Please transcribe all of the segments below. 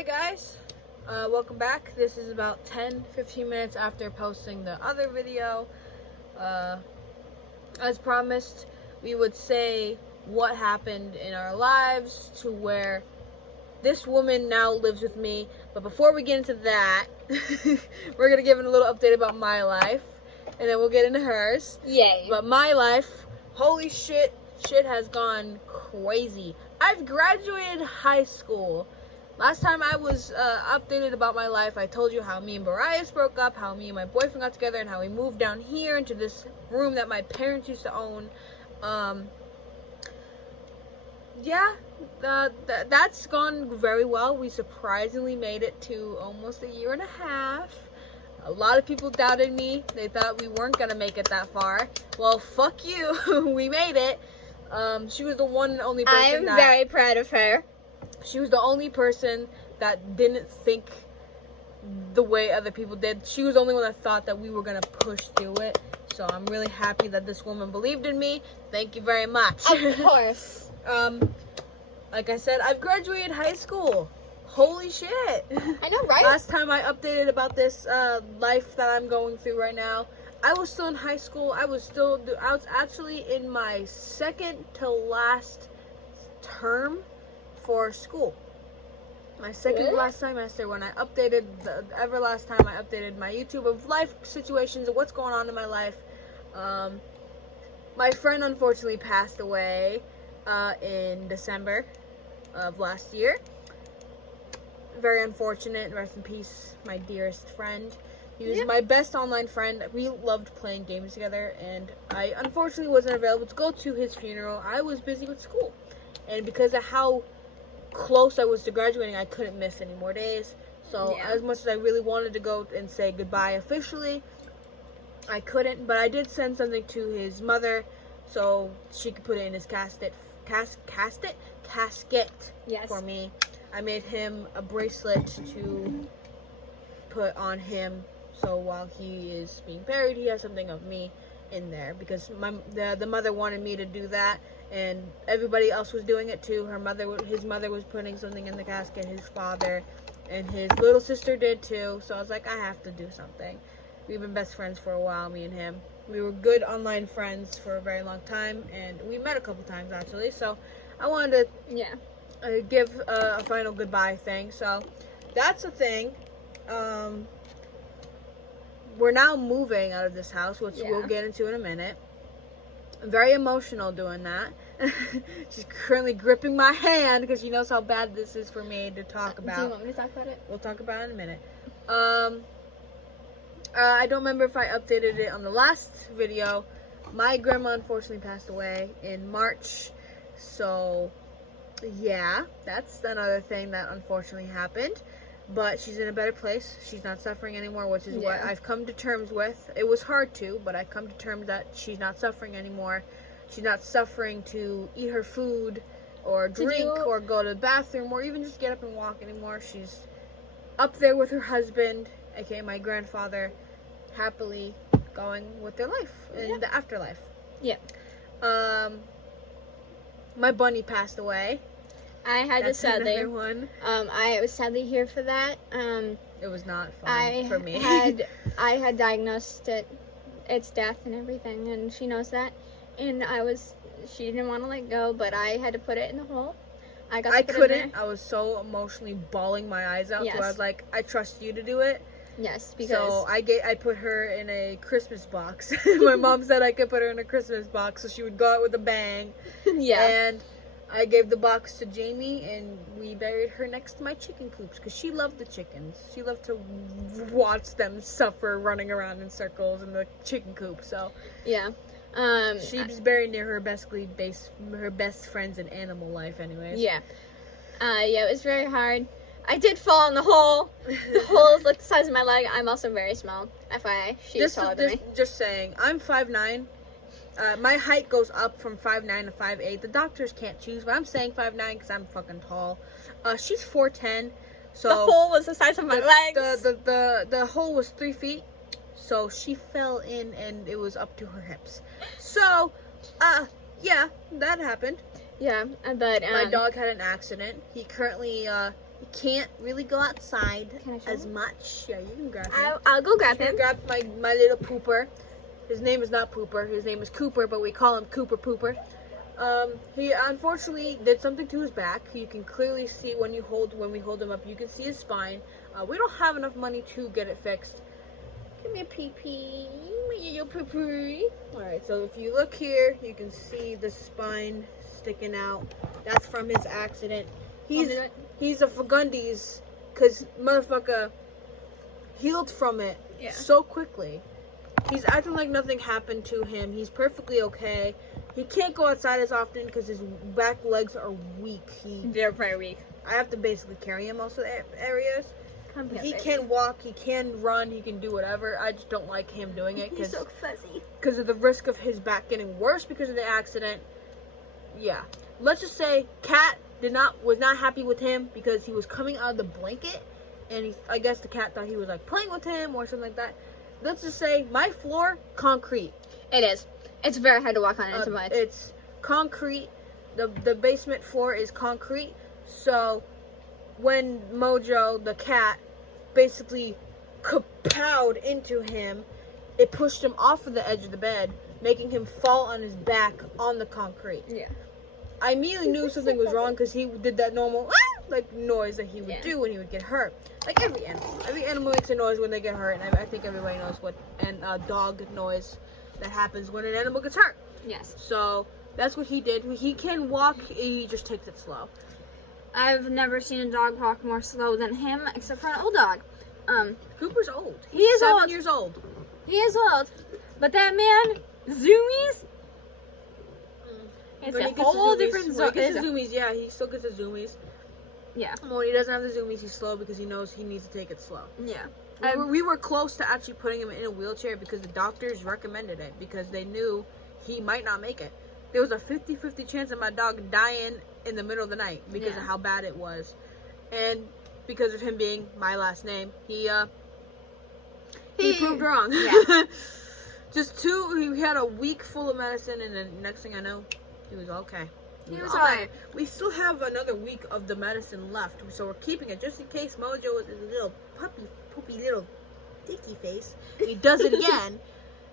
Hi guys, welcome back. This is about 10-15 minutes after posting the other video. As promised, we would say what happened in our lives to where this woman now lives with me. But before we get into that, we're going to give a little update about my life, and then we'll get into hers. Yay. But my life, holy shit, shit has gone crazy. I've graduated high school. Last time I was updated about my life, I told you how me and Barias broke up, how me and my boyfriend got together, and how we moved down here into this room that my parents used to own. That's gone very well. We surprisingly made it to almost a year and a half. A lot of people doubted me. They thought we weren't going to make it that far. Well, fuck you. We made it. She was the one and only person I'm very proud of her. She was the only person that didn't think the way other people did. She was the only one that thought that we were going to push through it. So I'm really happy that this woman believed in me. Thank you very much. Of course. Like I said, I've graduated high school. Holy shit. I know, right? Last time I updated about this life that I'm going through right now, I was still in high school. I was actually in my second to last term for school. My second to last semester when I updated, the last time I updated my YouTube of life situations and what's going on in my life. My friend unfortunately passed away in December of last year. Very unfortunate. Rest in peace, my dearest friend. He was my best online friend. We loved playing games together, and I unfortunately wasn't available to go to his funeral. I was busy with school, and because of how close I was to graduating, I couldn't miss any more days. So as much as I really wanted to go and say goodbye officially, I couldn't. But I did send something to his mother so she could put it in his casket for me. I made him a bracelet to put on him, so while he is being buried, he has something of me in there, because the mother wanted me to do that, and everybody else was doing it too. His mother was putting something in the casket, his father, and his little sister did too. So I was like, I have to do something. We've been best friends for a while, me and him. We were good online friends for a very long time, and we met a couple times actually. So I wanted to give a final goodbye thing. So that's the thing. We're now moving out of this house, which we'll get into in a minute. I'm very emotional doing that. She's currently gripping my hand because she knows how bad this is for me to talk about. Do you want me to talk about it? We'll talk about it in a minute. I don't remember if I updated it on the last video. My grandma unfortunately passed away in March. So, yeah, that's another thing that unfortunately happened. But she's in a better place. She's not suffering anymore, which is what I've come to terms with. It was hard to, but I come to terms that she's not suffering anymore. She's not suffering to eat her food or drink or go to the bathroom or even just get up and walk anymore. She's up there with her husband, aka my grandfather, happily going with their life in the afterlife. Yeah. My bunny passed away. I had to sadly. I was sadly here for that. It was not fun for me. I had diagnosed its death and everything, and she knows that. And she didn't want to let go, but I had to put it in the hole. I couldn't. I was so emotionally bawling my eyes out. So I was like, I trust you to do it. Yes, because so I put her in a Christmas box. My mom said I could put her in a Christmas box so she would go out with a bang. And I gave the box to Jamie, and we buried her next to my chicken coops because she loved the chickens. She loved to watch them suffer running around in circles in the chicken coop. So she's buried near her best friends in animal life, anyways. It was very hard. I did fall in the hole. The hole is like the size of my leg. I'm also very small. FYI, she's taller than me. Just saying, I'm 5'9". My height goes up from 5'9" to 5'8". The doctors can't choose, but I'm saying 5'9" because I'm fucking tall. She's 4'10". So the hole was the size of my legs. The hole was 3 feet, so she fell in and it was up to her hips. So, yeah, that happened. Yeah, but my dog had an accident. He currently He can't really go outside Can I show as him? much. Yeah, you can grab him. I'll go grab him. Grab my little pooper. His name is not Pooper. His name is Cooper, but we call him Cooper Pooper. He unfortunately did something to his back. You can clearly see when we hold him up. You can see his spine. We don't have enough money to get it fixed. Give me a pee-pee. Your pee-pee. Alright, so if you look here, you can see the spine sticking out. That's from his accident. He's a Fagundes, because motherfucker healed from it so quickly. He's acting like nothing happened to him. He's perfectly okay. He can't go outside as often because his back legs are weak. They're very weak. I have to basically carry him most of the areas. He can walk, he can run, he can do whatever. I just don't like him doing it He's so fuzzy. because of the risk of his back getting worse because of the accident. Yeah. Let's just say Cat was not happy with him because he was coming out of the blanket, and I guess the cat thought he was like playing with him or something like that. Let's just say my floor, concrete. It is. It's very hard to walk on into mud. It's concrete. The basement floor is concrete. So when Mojo, the cat, basically kapowed into him, it pushed him off of the edge of the bed, making him fall on his back on the concrete. Yeah. I immediately knew something was wrong because he did that normal like noise that he would do when he would get hurt. Like every animal makes a noise when they get hurt, and I think everybody knows what dog noise that happens when an animal gets hurt. Yes. So that's what he did. He can walk, he just takes it slow. I've never seen a dog walk more slow than him, except for an old dog. Cooper's old. He is 7 old. years old. He is old, but that man, zoomies. It's a whole different zone. When he gets the zoomies, yeah, he still gets the zoomies. Yeah. When he doesn't have the zoomies, he's slow because he knows he needs to take it slow. Yeah. We were close to actually putting him in a wheelchair because the doctors recommended it because they knew he might not make it. There was a 50-50 chance of my dog dying in the middle of the night because of how bad it was. And because of him being my last name, he proved wrong. Yeah. He had a week full of medicine, and then next thing I know, he was okay. He was alright. We still have another week of the medicine left, so we're keeping it just in case Mojo with his little poopy little dicky face, he does it again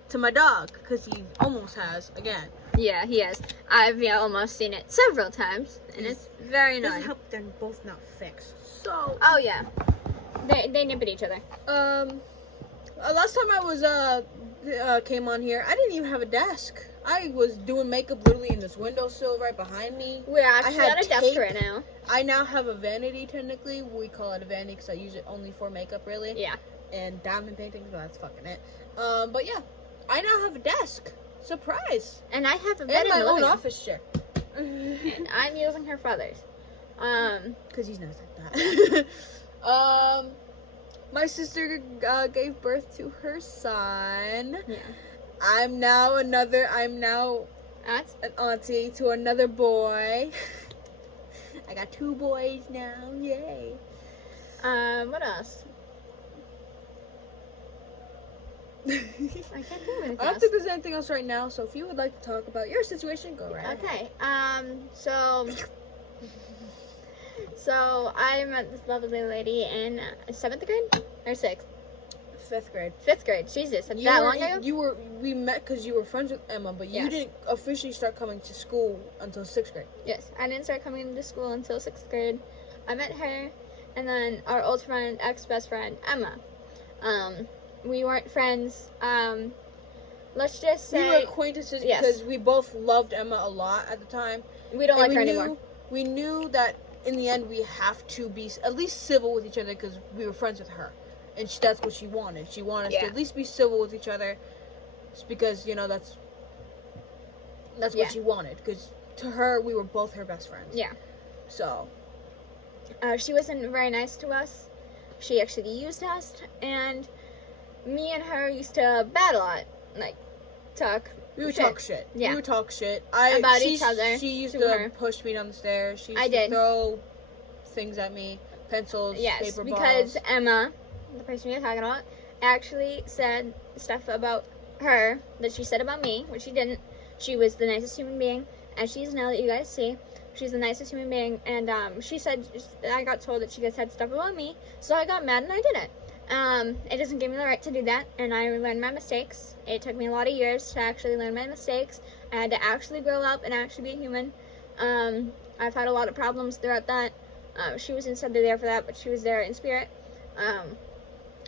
to my dog, because he almost has again. Yeah, he has. I've almost seen it several times, and it's very annoying. Doesn't help them both not fixed. So. Oh yeah, they nip at each other. Last time I was came on here, I didn't even have a desk. I was doing makeup literally in this windowsill right behind me. We're actually on a desk right now. I now have a vanity, technically. We call it a vanity because I use it only for makeup, really. Yeah. And diamond painting, so that's fucking it. But yeah, I now have a desk. Surprise! And I have a bed and my own office chair. And I'm using her father's. Because he's nice like that. My sister gave birth to her son. Yeah. I'm now an auntie to another boy. I got 2 boys now. Yay. What else? I can't think of anything I don't think there's anything else right now, so if you would like to talk about your situation, go right ahead. Okay. So I met this lovely lady in 7th grade or 6th? 5th grade. 5th grade. Jesus, that long ago? We met because you were friends with Emma, but you didn't officially start coming to school until 6th grade. Yes, I didn't start coming to school until 6th grade. I met her, and then our old friend, ex-best friend, Emma. We weren't friends. Let's just say... We were acquaintances because we both loved Emma a lot at the time. We don't like her anymore. We knew that in the end we have to be at least civil with each other because we were friends with her. And that's what she wanted. She wanted us to at least be civil with each other. Just because, that's what she wanted. Because to her, we were both her best friends. Yeah. So. She wasn't very nice to us. She actually used us. And me and her used to battle a lot. Like, talk. We would talk shit. Yeah. We would talk shit. About each other. She used to push me down the stairs. She used to throw things at me. Pencils, paper balls. Because Emma, the person we were talking about, actually said stuff about her that she said about me, which she didn't. She was the nicest human being, as she is now that you guys see. She's the nicest human being, and she said, I got told that she said stuff about me, so I got mad and I did it. It doesn't give me the right to do that, and I learned my mistakes. It took me a lot of years to actually learn my mistakes. I had to actually grow up and actually be a human. I've had a lot of problems throughout that. She wasn't said there for that, but she was there in spirit. I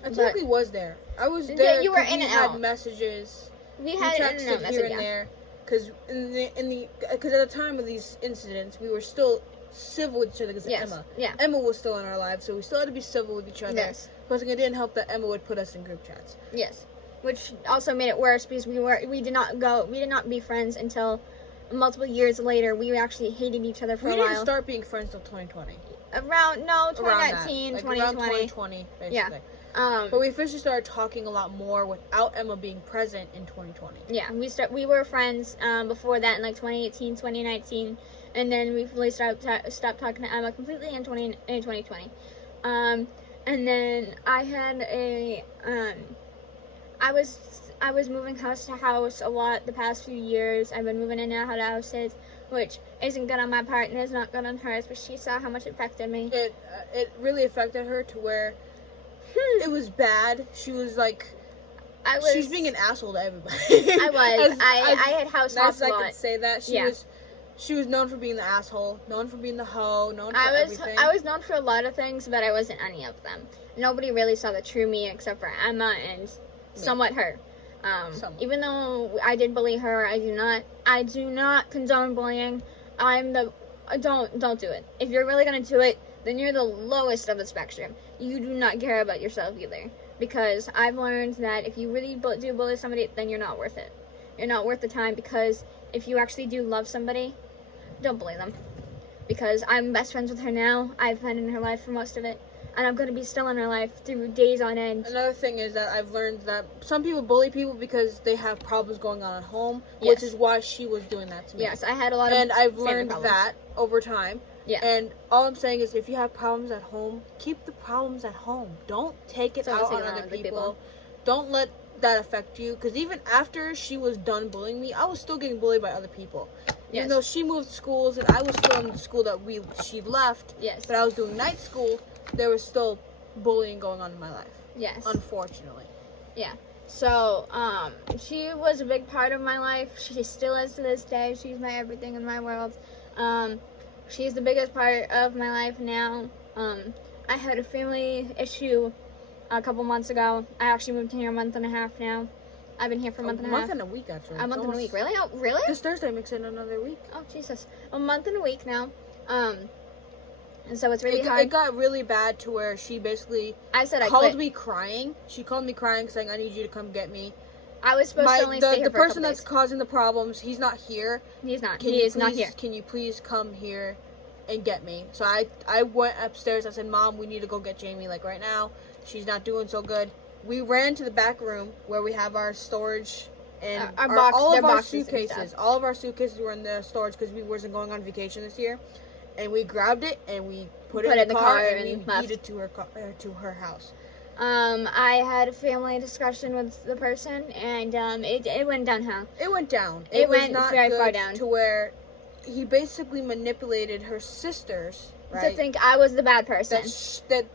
technically was there. I was there. Yeah, you were in and out. Had messages. We had texted an in and out here message, and there. Because because at the time of these incidents, we were still civil with each other because of Emma. Yeah. Emma was still in our lives, so we still had to be civil with each other. Yes. Plus, it didn't help that Emma would put us in group chats. Yes. Which also made it worse because we did not be friends until multiple years later. We actually hated each other for a while. We didn't start being friends till 2020. 2019, like 2020. around 2020, basically. Yeah. But we officially started talking a lot more without Emma being present in 2020. Yeah, we were friends before that in like 2018, 2019, and then we really stopped talking to Emma completely in 2020. And then I had I was moving house to house a lot the past few years. I've been moving in and out of houses, which isn't good on my part and is not good on hers, but she saw how much it affected me. It really affected her to where it was bad. She was like, she's being an asshole to everybody. I had house hops a lot. I could say that. She was known for being the asshole, known for being the hoe, known for everything. I was known for a lot of things, but I wasn't any of them. Nobody really saw the true me except for Emma and somewhat her. Even though I did bully her, I do not condone bullying. Don't do it. If you're really gonna do it, then you're the lowest of the spectrum. You do not care about yourself either. Because I've learned that if you really do bully somebody, then you're not worth it. You're not worth the time, because if you actually do love somebody, don't bully them. Because I'm best friends with her now. I've been in her life for most of it. And I'm going to be still in her life through days on end. Another thing is that I've learned that some people bully people because they have problems going on at home, which is why she was doing that to me. Yes, I had a lot of And I've learned that over time. Yeah. And all I'm saying is if you have problems at home, keep the problems at home. Don't take it out on other people. Don't let that affect you. Because even after she was done bullying me, I was still getting bullied by other people. Even though she moved schools and I was still in the school that she left, but I was doing night school, there was still bullying going on in my life. Yes. Unfortunately. Yeah. So, she was a big part of my life. She still is to this day. She's my everything in my world. She's the biggest part of my life now. I had a family issue a couple months ago. I actually moved here a month and a half now. I've been here for a month and a half. A month and a week, actually. A month and a week. Really? Oh, really? This Thursday makes it another week. Oh, Jesus. A month and a week now. And so it's really hard. It got really bad to where she basically called me crying. She called me crying, saying, I need you to come get me. I was supposed to only stay here the for a couple person that's days. Causing the problems, he's not here. He's not. He is not here. Can you please come here and get me? So I went upstairs. I said, Mom, we need to go get Jamie, like, right now. She's not doing so good. We ran to the back room where we have our storage and all of our suitcases. All of our suitcases were in the storage because we wasn't going on vacation this year. And we grabbed it and we put it in the car and we beat it to her house. I had a family discussion with the person, and it went downhill. It went down. It went very far down. To where he basically manipulated her sisters, right? To think I was the bad person.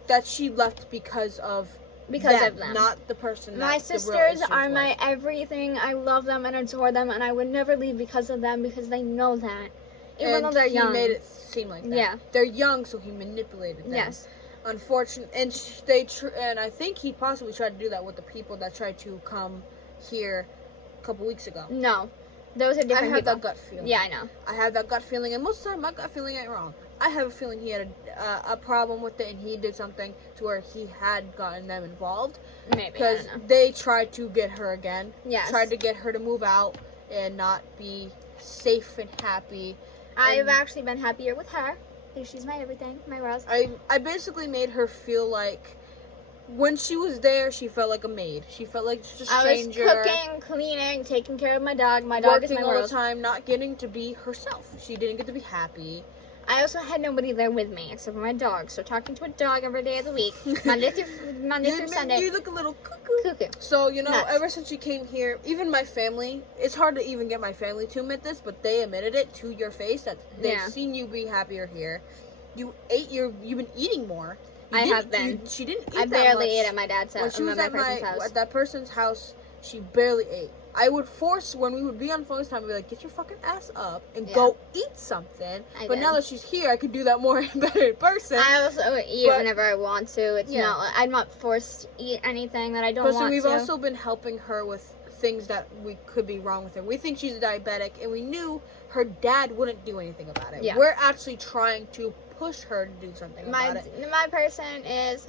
That she left because of them, not the person. My sisters are my everything. I love them and adore them, and I would never leave because of them, because they know that. Even though they're young. He made it seem like that. Yeah. They're young, so he manipulated them. Yes. Unfortunate, and I think he possibly tried to do that with the people that tried to come here a couple weeks ago. No, those are different people. I have that gut feeling. Yeah, I know. I have that gut feeling, and most of the time my gut feeling ain't wrong. I have a feeling he had a problem with it, and he did something to where he had gotten them involved. Maybe, because they tried to get her again. Yes. Tried to get her to move out and not be safe and happy. I've actually been happier with her. She's my everything, my world. I basically made her feel like when she was there, she felt like a maid. She felt like just a stranger. I was cooking, cleaning, taking care of my dog. My dog is my world. Working all the time, not getting to be herself. She didn't get to be happy. I also had nobody there with me except for my dog. So talking to a dog every day of the week, Monday through Sunday. You look a little cuckoo. So, you know, Nuts. ever since you came here, even my family, it's hard to even get my family to admit this, but they admitted it to your face that they've seen you be happier here. You've been eating more. I have been. She didn't eat I that barely much. ate at my dad's house. When she was house. at that person's house, she barely ate. I would force, when we would be on FaceTime, I'd be like, get your fucking ass up and go eat something. But now that she's here, I could do that more better in person. I also eat whenever I want to. It's not, I'm not forced to eat anything that I don't want to. We've also been helping her with things that we could be wrong with her. We think she's a diabetic, and we knew her dad wouldn't do anything about it. Yeah. We're actually trying to push her to do something about it. My person is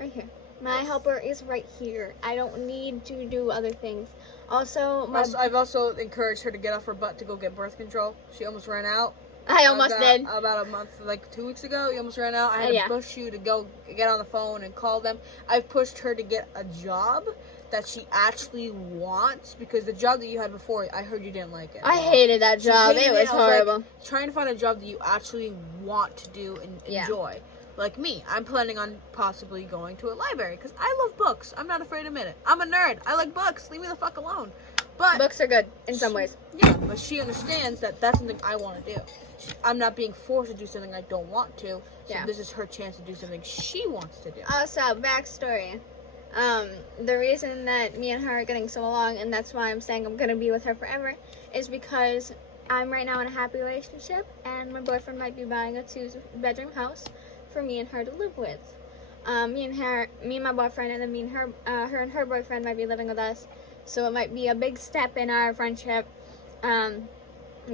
right here. My helper is right here. I don't need to do other things. Also, I've also encouraged her to get off her butt to go get birth control. She almost ran out. I almost did. About a month, like 2 weeks ago, you almost ran out. I had to push you to go get on the phone and call them. I've pushed her to get a job that she actually wants, because the job that you had before, I heard you didn't like it. I hated that job. It was horrible. Trying to find a job that you actually want to do and enjoy. Like me, I'm planning on possibly going to a library because I love books. I'm not afraid to admit it. I'm a nerd. I like books. Leave me the fuck alone. But books are good in some ways. Yeah, but she understands that that's something I want to do. I'm not being forced to do something I don't want to. So this is her chance to do something she wants to do. Also, backstory. The reason that me and her are getting so along, and that's why I'm saying I'm going to be with her forever, is because I'm right now in a happy relationship, and my boyfriend might be buying a 2-bedroom house for me and her to live with. Me and my boyfriend, and then her and her boyfriend might be living with us. So it might be a big step in our friendship,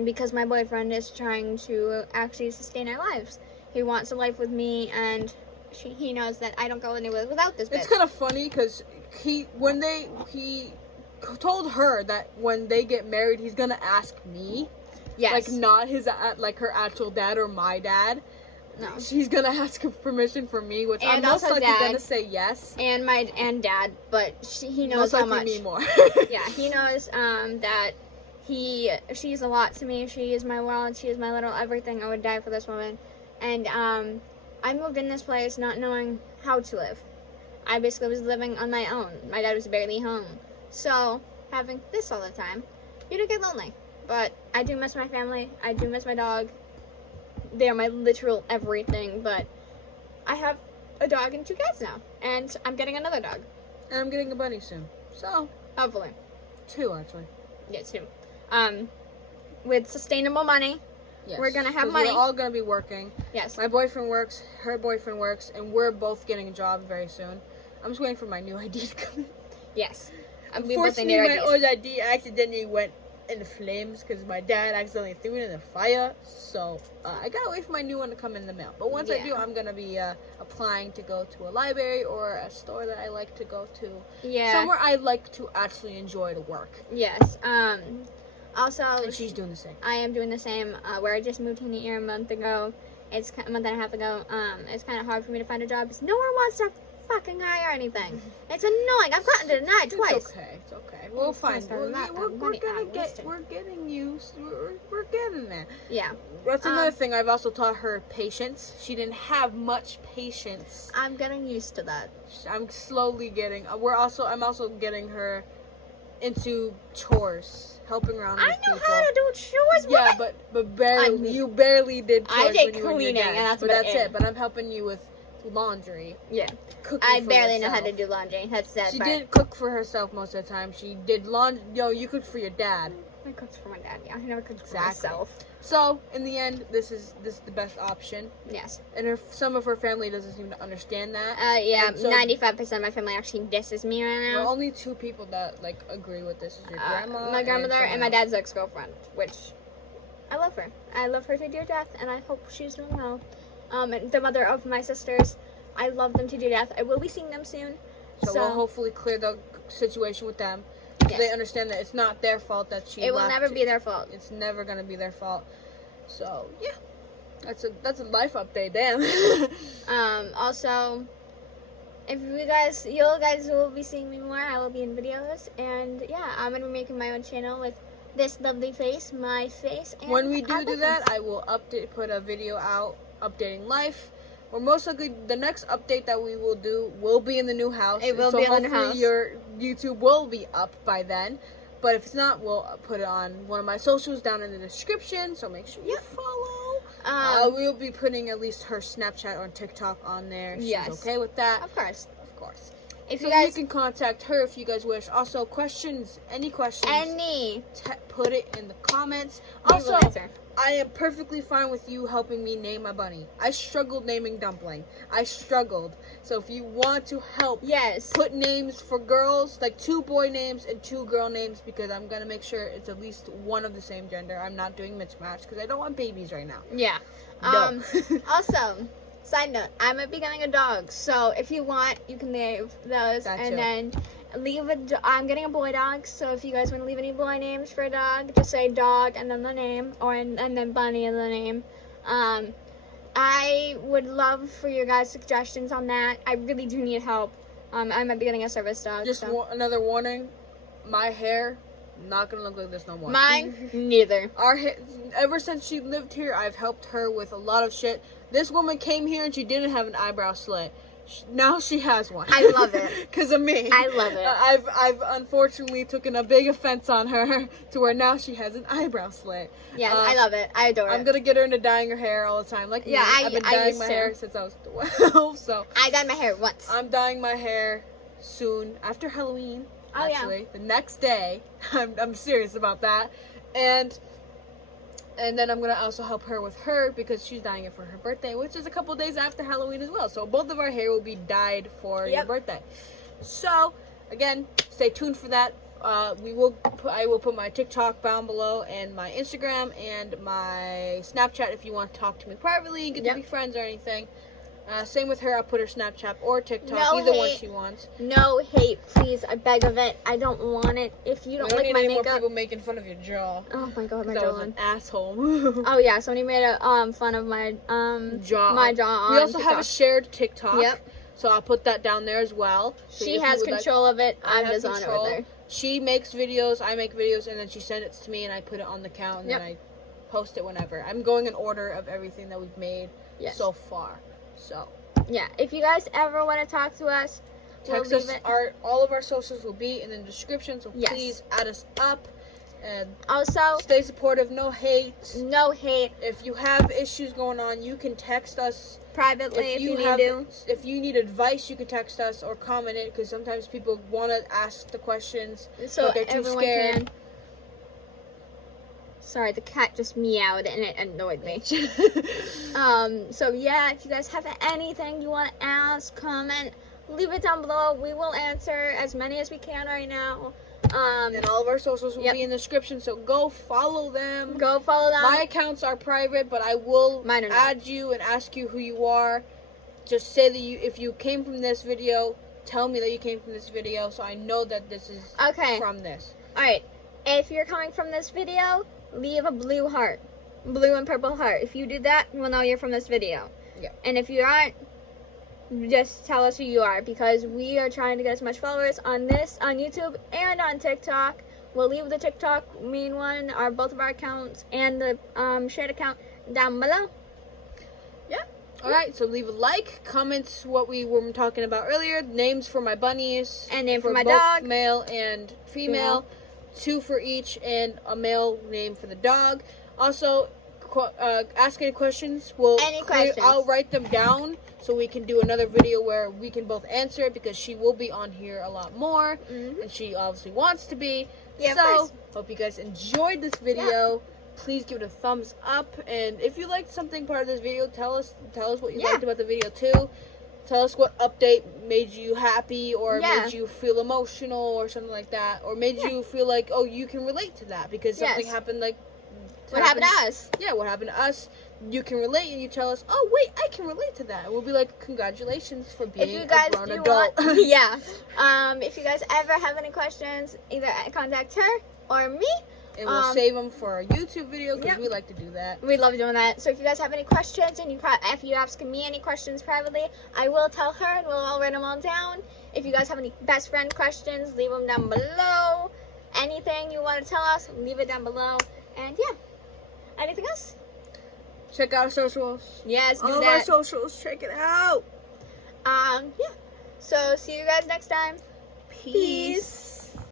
because my boyfriend is trying to actually sustain our lives. He wants a life with me, and he knows that I don't go anywhere without this bitch. It's kind of funny because he told her that when they get married, he's gonna ask me. Yes. Like not her actual dad or my dad. No. She's gonna ask him permission from me, which I'm most likely gonna say yes. And dad, but he knows most how much. Me more. Yeah, he knows that she's a lot to me. She is my world. She is my little everything. I would die for this woman. And I moved in this place not knowing how to live. I basically was living on my own. My dad was barely home. So having this all the time, you do get lonely. But I do miss my family. I do miss my dog. They are my literal everything, but I have a dog and 2 cats now, and I'm getting another dog. And I'm getting a bunny soon, so hopefully 2 actually. Yeah, 2. With sustainable money, we're gonna have money. We're all gonna be working. Yes. My boyfriend works, her boyfriend works, and we're both getting a job very soon. I'm just waiting for my new ID to come in. Yes. Unfortunately, my old ID accidentally went in the flames because my dad accidentally threw it in the fire, so I gotta wait for my new one to come in the mail. But once I do, I'm gonna be applying to go to a library or a store that I like to go to. Yeah. Somewhere I like to actually enjoy the work. Yes. Also, and she's doing the same. I am doing the same. Where I just moved here a month ago. It's a month and a half ago. It's kind of hard for me to find a job because no one wants to fucking hire anything. It's annoying. I've gotten denied twice. It's okay. It's okay. We'll find. We're getting used. We're getting there. Yeah. That's another thing. I've also taught her patience. She didn't have much patience. I'm getting used to that. I'm slowly getting. I'm also getting her into chores, helping around with people. I know how to do chores. Yeah, but barely. You barely did chores. I did cleaning, and that's it. But I'm helping you with laundry. Yeah. Cooking I barely know how to do laundry. That's sad. She didn't cook for herself most of the time. She did laundry. You cooked for your dad. I cooked for my dad. Yeah, I never cooked for myself. So in the end, this is the best option. Yes. And some of her family doesn't seem to understand that. Yeah, 95% of my family actually disses me right now. There are only 2 people that agree with this. Is your grandma, my grandmother, and my dad's ex-girlfriend, which I love her. I love her to dear death, and I hope she's doing well. And the mother of my sisters, I love them to dear death. I will be seeing them soon. So we'll hopefully clear the situation with them. So they understand that it's not their fault that she left. It will never be their fault. It's never gonna be their fault. So yeah, that's a life update. Damn. Also, if you guys will be seeing me more. I will be in videos, and yeah, I'm gonna be making my own channel with this lovely face, my face. And when we do our that, boyfriend's. I will put a video out updating life. Or most likely, the next update that we will do will be in the new house. It will so be in the new hopefully house. your YouTube will be up by then. But if it's not, we'll put it on one of my socials down in the description. So make sure you follow. We'll be putting at least her Snapchat or TikTok on there. She's okay with that. Of course. Of course. If So you guys can contact her if you guys wish. Also, questions, any questions, put it in the comments. we Also, will answer. I am perfectly fine with you helping me name my bunny. I struggled naming Dumpling. I struggled. So if you want to help, Yes. put names for girls, like 2 boy names and 2 girl names, because I'm going to make sure it's at least one of the same gender. I'm not doing mismatch because I don't want babies right now. Yeah. No. Also, side note, I might be getting a dog, so if you want, you can leave those, Gotcha. and then I'm getting a boy dog, so if you guys want to leave any boy names for a dog, just say dog and then the name, and then bunny and the name. I would love for your guys' suggestions on that. I really do need help. I might be getting a service dog. Just so. another warning, my hair, not going to look like this no more. Mine, neither. Our ever since she lived here, I've helped her with a lot of shit. This woman came here and she didn't have an eyebrow slit. Now she has one. I love it. Because of me. I love it. I've unfortunately taken a big offense on her to where now she has an eyebrow slit. Yeah, I love it. I adore it. I'm gonna get her into dyeing her hair all the time. Like Yeah, me. I've been dyeing used my to. hair since I was 12. So I dyed my hair once. I'm dyeing my hair soon after Halloween. Oh, yeah. Actually, the next day. I'm serious about that. And then I'm going to also help her with her because she's dyeing it for her birthday, which is a couple days after Halloween as well. So both of our hair will be dyed for your birthday. So, again, stay tuned for that. I will put my TikTok down below and my Instagram and my Snapchat if you want to talk to me privately and get to be friends or anything. Same with her. I'll put her Snapchat or TikTok, either one she wants. No hate, please. I beg of it. I don't want it. If you don't like my need any more makeup. people making fun of your jaw. Oh my god, my That was jawline. an asshole. Oh yeah, somebody made a fun of my jaw. My jaw. We also TikTok. have a shared TikTok. Yep. So I'll put that down there as well. So She has control of it. I'm just on it with her. She makes videos, I make videos, and then she sends it to me, and I put it on the account, and then I post it whenever. I'm going in order of everything that we've made so far. So. Yeah, if you guys ever want to talk to us, text us. All of our socials will be in the description, so please add us up. And also, stay supportive. No hate. No hate. If you have issues going on, you can text us privately if you need to. If you need advice, you can text us or comment it, because sometimes people want to ask the questions, so but they're too scared. Can. Sorry, the cat just meowed and it annoyed me. So yeah, if you guys have anything you want to ask, comment, leave it down below. We will answer as many as we can right now. And all of our socials will be in the description, so go follow them. Go follow them. My accounts are private, but I will add you and ask you who you are. Just say that if you came from this video, tell me that you came from this video, so I know that this is from this. Alright, if you're coming from this video, leave a blue heart. Blue and purple heart. If you do that, we'll know you're from this video. Yeah. And if you aren't, just tell us who you are, because we are trying to get as much followers on YouTube and on TikTok. We'll leave the TikTok main one, both of our accounts, and the shared account down below. Yeah. Alright, so leave a like, comment what we were talking about earlier, names for my bunnies, and name for my both dog, male and female, 2 for each, and a male name for the dog. Also, ask any questions. I'll write them down so we can do another video where we can both answer it, because she will be on here a lot more, and she obviously wants to be. Yeah, so hope you guys enjoyed this video. Please give it a thumbs up, and if you liked something part of this video, tell us what you liked about the video too. Tell us what update made you happy, or made you feel emotional, or something like that, or made you feel like, oh, you can relate to that because something happened, like what happened to us. Yeah, what happened to us. You can relate, and you tell us, oh wait, I can relate to that, and we'll be like, congratulations for being a grown adult. If you guys ever have any questions, either contact her or me. And we'll save them for our YouTube video, because we like to do that. We love doing that. So if you guys have any questions, and if you ask me any questions privately, I will tell her, and we'll all write them all down. If you guys have any best friend questions, leave them down below. anything you want to tell us, leave it down below. And yeah, anything else? Check out our socials. Yes, do All of that. our socials. Check it out. Yeah. So see you guys next time. Peace.